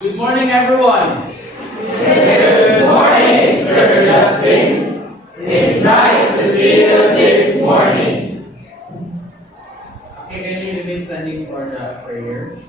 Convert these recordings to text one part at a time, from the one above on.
Good morning, everyone. Good morning, Sir Justin. It's nice to see you this morning. Okay, can you remain standing for the prayer?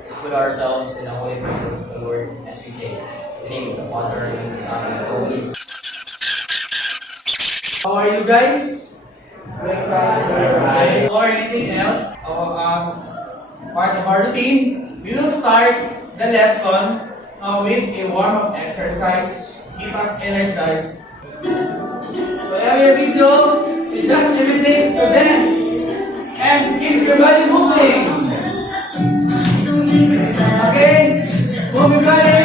Let's put ourselves in the holy presence of the Lord as we say, in the name of the Father, and of the Son, and of the Holy Spirit. How are you guys? Breakfast. Alright. Or anything else? As part of our routine, we will start the lesson with a warm-up exercise. Keep us energized. So every video, you just imitate to dance and keep your body moving. Okay? Move your body.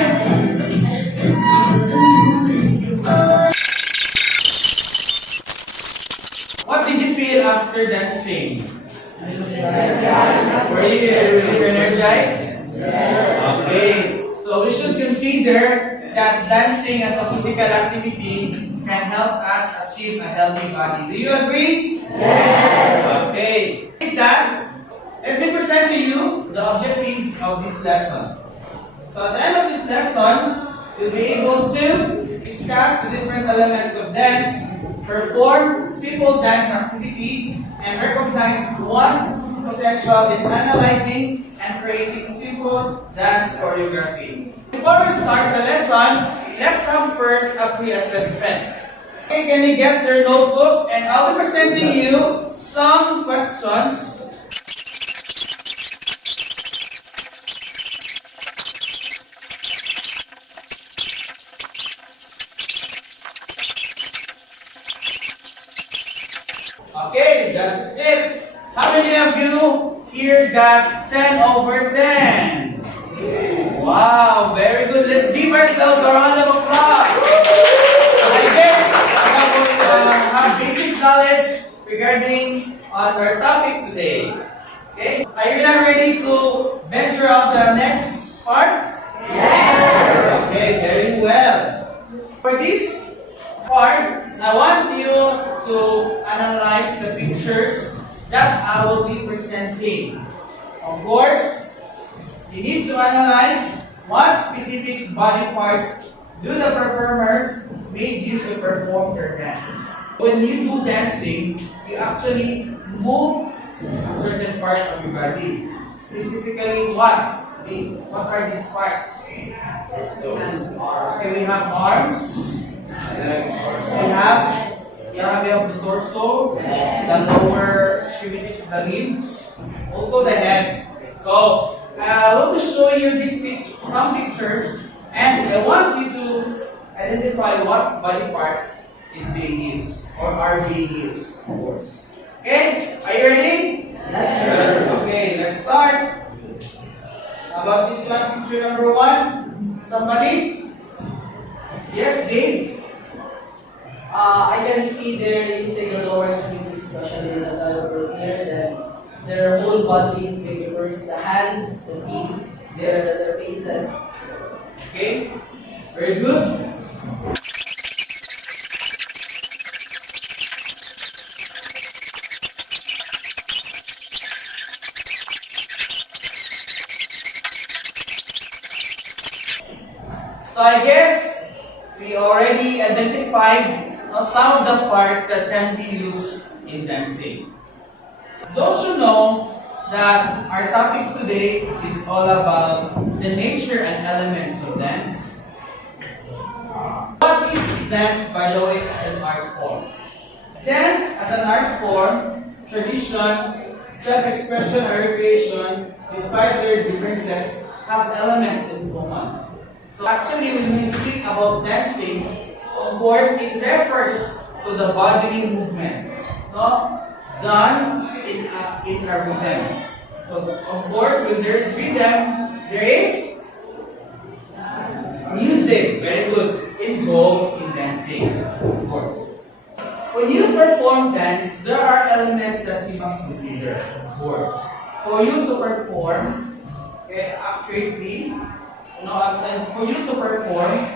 What did you feel after dancing? Were you really energized? Yes. Okay. So we should consider that dancing as a physical activity can help us achieve a healthy body. Do you agree? Yes. Okay. With that, let me present to you the objectives of this lesson. So at the end of this lesson, you'll be able to discuss the different elements of dance, perform simple dance activity, and recognize one's potential in analyzing and creating simple dance choreography. Before we start the lesson, let's have first a pre-assessment. Okay, can you get your notebooks? And I'll be presenting you some questions. Okay, that's it. How many of you here got 10 over 10? Wow, very good. Let's give ourselves a round of applause. I guess we have basic knowledge regarding our topic today. Okay, are you now ready to venture out the next part? Yes. Okay, very well. For this part, I want you to analyze the pictures that I will be presenting. Of course, you need to analyze what specific body parts do the performers make use to perform their dance. When you do dancing, you actually move a certain part of your body. Specifically, what? What are these parts? Okay, we have arms. We have the torso, the lower extremities of the limbs, also the head. So, we'll be showing you some pictures, and I want you to identify what body parts is being used or are being used, of course. Okay, are you ready? Yes, sir. Okay, let's start. How about this one, picture number 1? Somebody? Yes, Dave? I can see they're using the lower extremities, especially in the over here. Then their whole body is big. First, the hands, the feet, their faces. Okay, very good. So I guess we already identified some of the parts that can be used in dancing. Don't you know that our topic today is all about the nature and elements of dance? What is dance, by the way, as an art form? Dance as an art form, tradition, self-expression, or recreation, despite their differences, have elements in common. So actually, when we speak about dancing, of course, it refers to the bodily movement, no? Done in a rhythm. So, of course, when there is rhythm, there is music, very good, involved in dancing, of course. When you perform dance, there are elements that you must consider, of course. For you to perform accurately, and for you to perform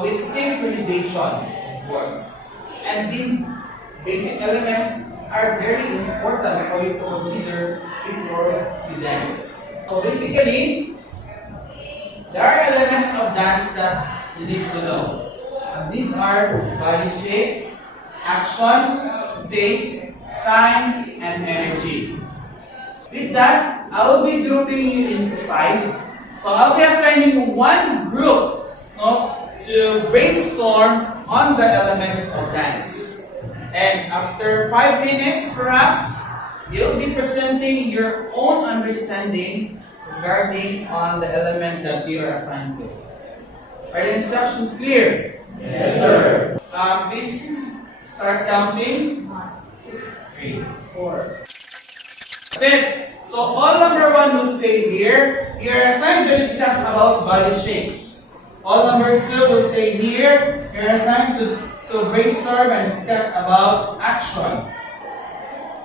with synchronization, of course. And these basic elements are very important for you to consider before you dance. So basically, there are elements of dance that you need to know. And these are body shape, action, space, time, and energy. With that, I will be grouping you into 5. So I'll be assigning one group, to brainstorm on the elements of dance. And after 5 minutes, perhaps, you'll be presenting your own understanding regarding on the element that you are assigned to. Are the instructions clear? Yes, sir. Please start counting. 3, 4. That's it. So all number 1 will stay here. You are assigned to discuss about body shapes. All number 2 will stay here. You are assigned to brainstorm and discuss about action.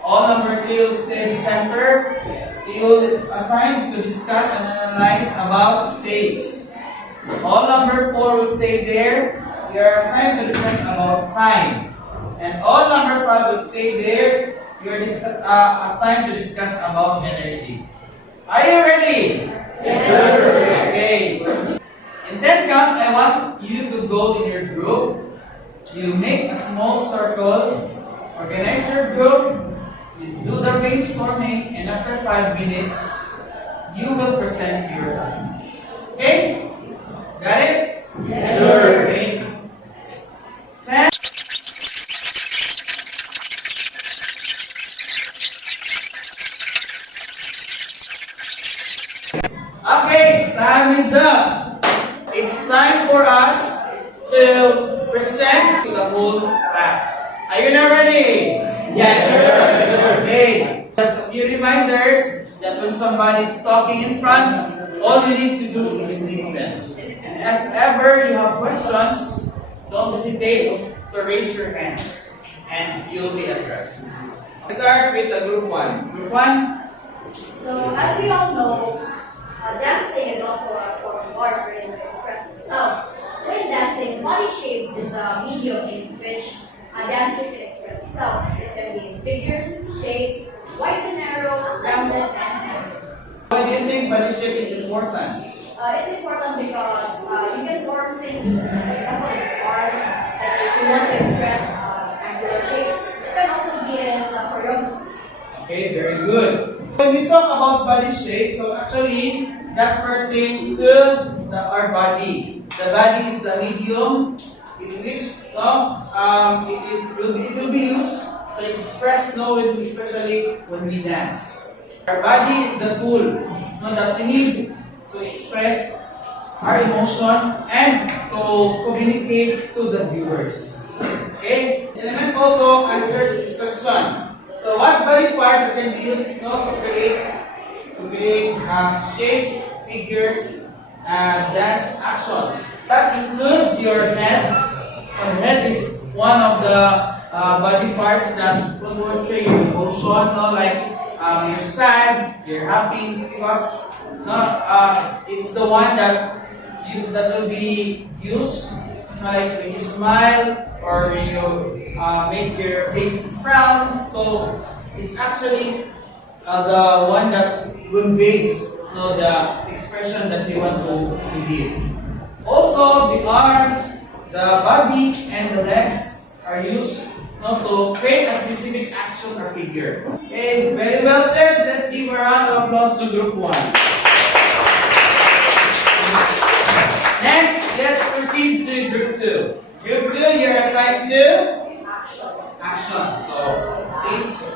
All number 3 will stay in the center. You will assign to discuss and analyze about space. All number 4 will stay there. You are assigned to discuss about time. And all number 5 will stay there. You are assigned to discuss about energy. Are you ready? Yes, sir. Okay. In 10 counts, I want you to go in your group. You make a small circle. Organize your group. You do the brainstorming, and after 5 minutes, you will present your time. Okay? Got it? Yes, sir. Okay. 10. Okay, time is up. It's time for us to present to the whole class. Are you now ready? Yes, sir. Okay, just a few reminders that when somebody is talking in front, all you need to do is listen. And if ever you have questions, don't hesitate to raise your hands and you'll be addressed. Start with the group 1. Group 1? So, as we all know, dancing is also a form of art wherein we express ourselves. So, in dancing, body shapes is a medium in which a dancer can express itself. It can be in figures, shapes, wide and narrow, rounded, and high. Why do you think body shape is important? It's important because you can form things, for example, like arms, like if you want to express angular shape. It can also be as a choreography. Okay, very good. When we talk about body shape, so actually that pertains to our body. The body is the medium in which it will be used to express knowledge, especially when we dance. Our body is the tool that we need to express our emotion and to communicate to the viewers. Okay? The element also answers this question. So what body part that can be used to create shapes, figures, and dance actions? That includes your head. Your head is one of the body parts that will portray your emotion, like you're sad, you're happy, because it's the one that will be used, like when you smile or when you make your face frown. So it's actually the one that conveys the expression that you want to give. Also, the arms, the body, and the legs are used to create a specific action or figure. Okay, very well said. Let's give a round of applause to group 1. Next, let's proceed to group 2. Group 2, you're assigned to action. So, please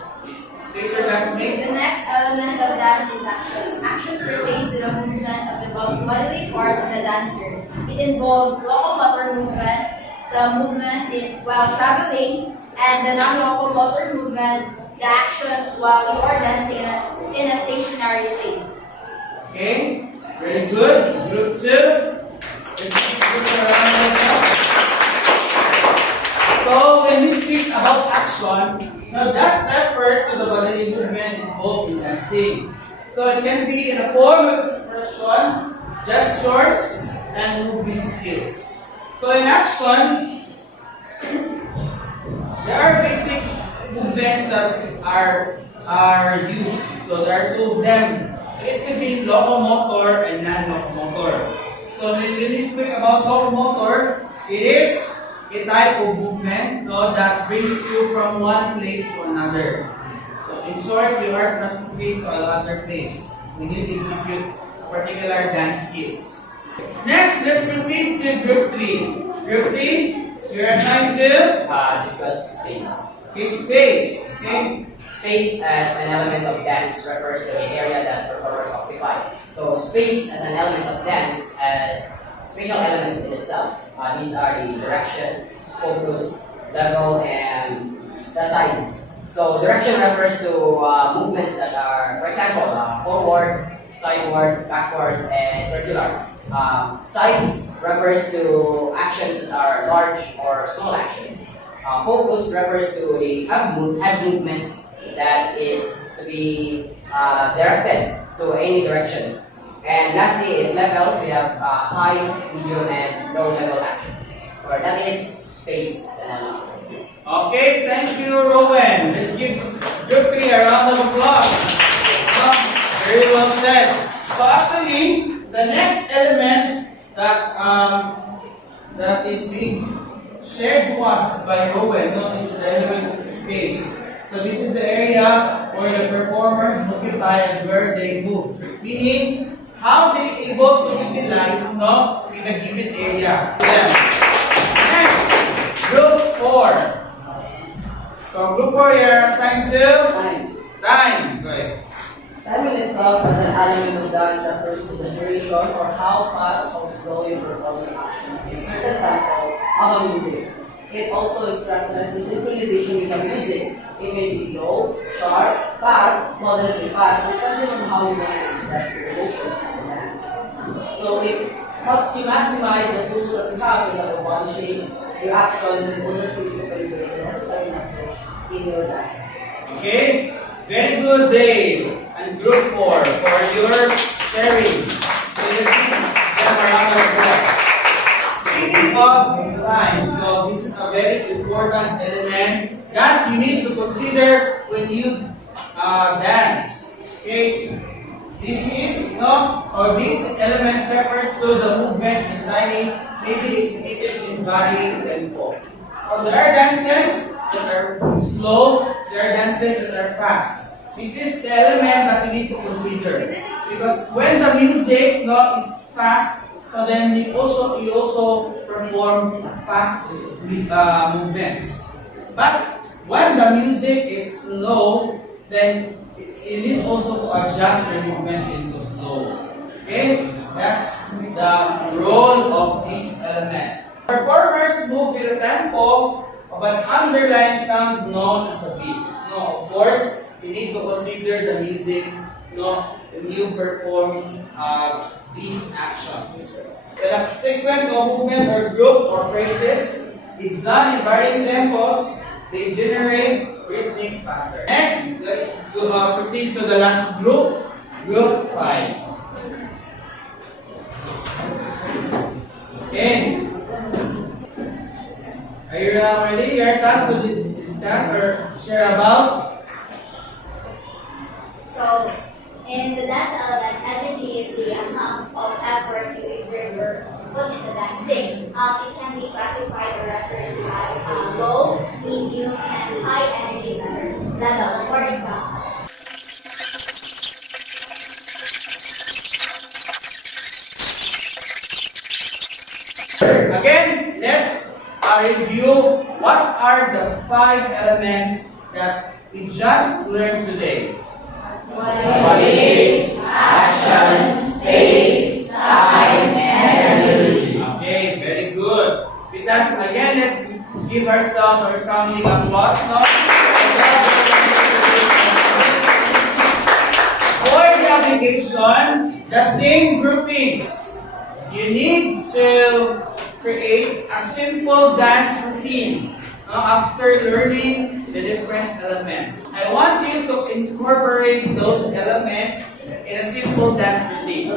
your classmates. The next element of dance is action. Action pertains to the movement of the bodily parts of the dancer. It involves locomotor movement, the movement while traveling, and the non-locomotor movement, the action while you are dancing in a stationary place. Okay, very good. Group 2. Let's give a round of applause. So when we speak about action, now that refers to the bodily movement involved in dancing. So it can be in a form of expression, gestures, and movement skills. So in action, there are basic movements that are used. So there are two of them. So it could be locomotor and non-locomotor. So when we speak about locomotor, it is a type of movement, no, that brings you from one place to another. So in short, you are transferring to another place when you execute particular dance skills. Next, let's proceed to group 3. Group 3, you're assigned to Discuss space. space. Okay? Space as an element of dance refers to the area that performers occupy. So space as an element of dance as spatial elements in itself. These are the direction, focus, level, and the size. So direction refers to movements that are, for example, forward, sideward, backwards, and circular. Size refers to actions that are large or small actions. Focus refers to the head movements that is to be directed to any direction. And lastly is level. We have high, medium, and low level actions. Or that is space as an element. Okay, thank you, Rowan. Let's give group 3 a round of applause. Very well said. So actually, the next element that is being shared to us by Rowan, no, is the element space. So this is the area where the performers occupy and where they move. Meaning, how they able to utilize, no, in a given area. Next, group 4. So group 4, you're assigned to time. Go ahead. Time in itself as an element of dance refers to the duration or how fast or slow you perform your actions in a certain tempo of a music. It also is characterized the synchronization with the music. It may be slow, sharp, fast, moderately fast, depending on how you want to express your relations in the dance. So it helps you maximize the tools that you have in your body shapes, your actions, in order for you to calibrate the necessary message in your dance. Okay, very good, Dave. And group 4 for your sharing. So let's give them a round of applause. Speaking of time, so this is a very important element that you need to consider when you dance. Okay, this is not, or this element refers to the movement and timing, maybe executed in varying tempo. So there are dances that are slow, there are dances that are fast. This is the element that you need to consider, because when the music, no, is fast, so then you also perform fast movements. But when the music is slow, then you need also to adjust your movement into slow. Okay, that's the role of this element. Performers move with a tempo of an underlying sound known as a beat. No, of course, you need to consider the music, no, when you perform these actions. The sequence of movement or group or phrases is done in varying tempos. They generate rhythmic pattern. Next, let's proceed to the last group, group 5. Okay. Are you now ready? Your task to discuss or share about? So, in the dance element, energy is the amount of effort you exert or put into dancing. It can be classified or referred to as low, medium, and high energy level. For example, Again, let's review what are the 5 elements that we just learned today. Body, action, space, time, and energy. Okay, very good. With that, again, let's give ourselves a resounding applause. No? For the application, the same groupings. You need to create a simple dance routine after learning the different elements. I want you to incorporate those elements in a simple dance routine.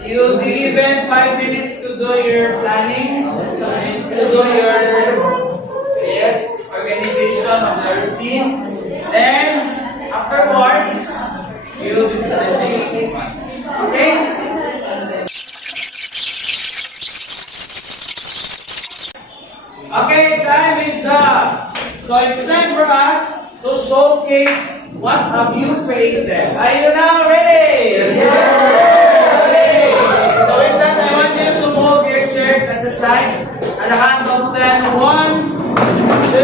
You will be given 5 minutes to do your planning, to do your organization. explanation of the routine. Then, afterwards, we will be presenting one. Okay? Okay, time is up. So it's time for us to showcase what have you created. Are you now ready? Yes, okay. So with that, I want you to move your chairs at the sides at the count of 10. 1, 2,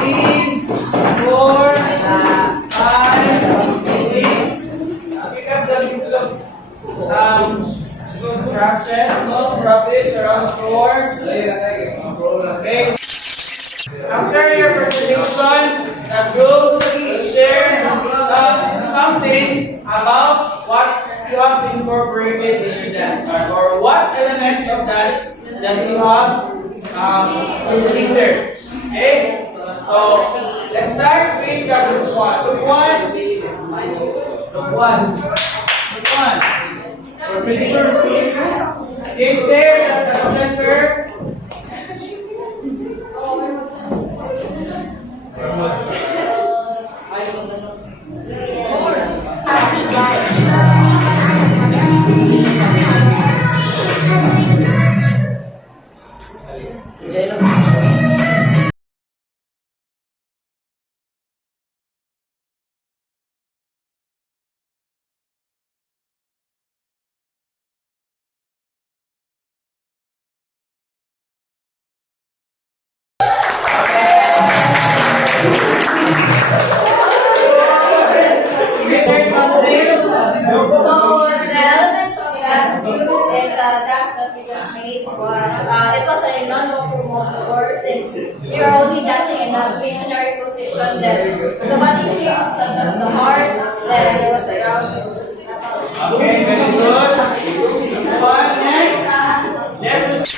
3, 4, 5, 6. Pick up the piece of crashes, no rubbish around the floor. Okay. After your presentation, the group will share something about what you have incorporated in your dance card, or what elements of dance that you have considered. Okay? So let's start with the group one. Group one. Group one. Group one. Okay, stay at the center. So the elements of dance used in the dance that we just made was it was a non-locomotor since we were only dancing in a stationary position. Then the body shapes such as the heart, then there was the round. Okay, very good. One next. Let's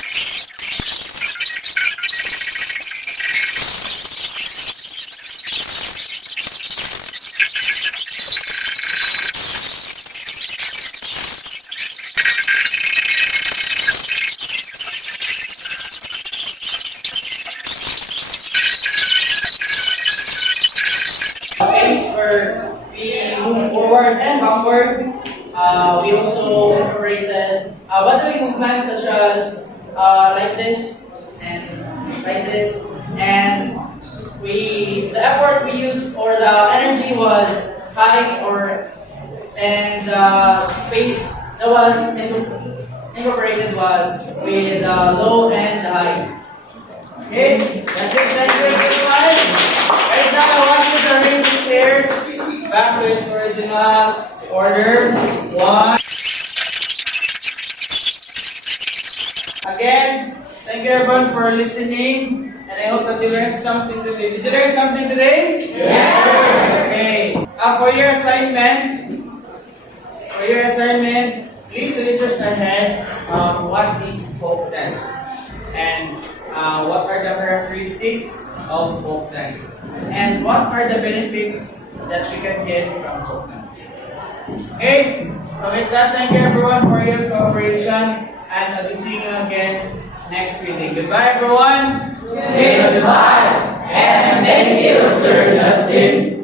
Space where we move forward and backward. We also incorporated bodily movements such as like this and like this. And the effort we used or the energy was high, and the space that was incorporated was with low and high. Okay, that's it. Thank you, everyone. Right now, I want you to arrange the chairs back to its original order. One. Again, thank you everyone for listening, and I hope that you learned something today. Did you learn something today? Yes. Okay. For your assignment, please research ahead what is folk dance and what are the characteristics of folk dance, and what are the benefits that we can get from folk dance. Okay, so with that, thank you everyone for your cooperation, and I'll be seeing you again next meeting. Goodbye everyone. Okay, goodbye. And thank you, Sir Justin.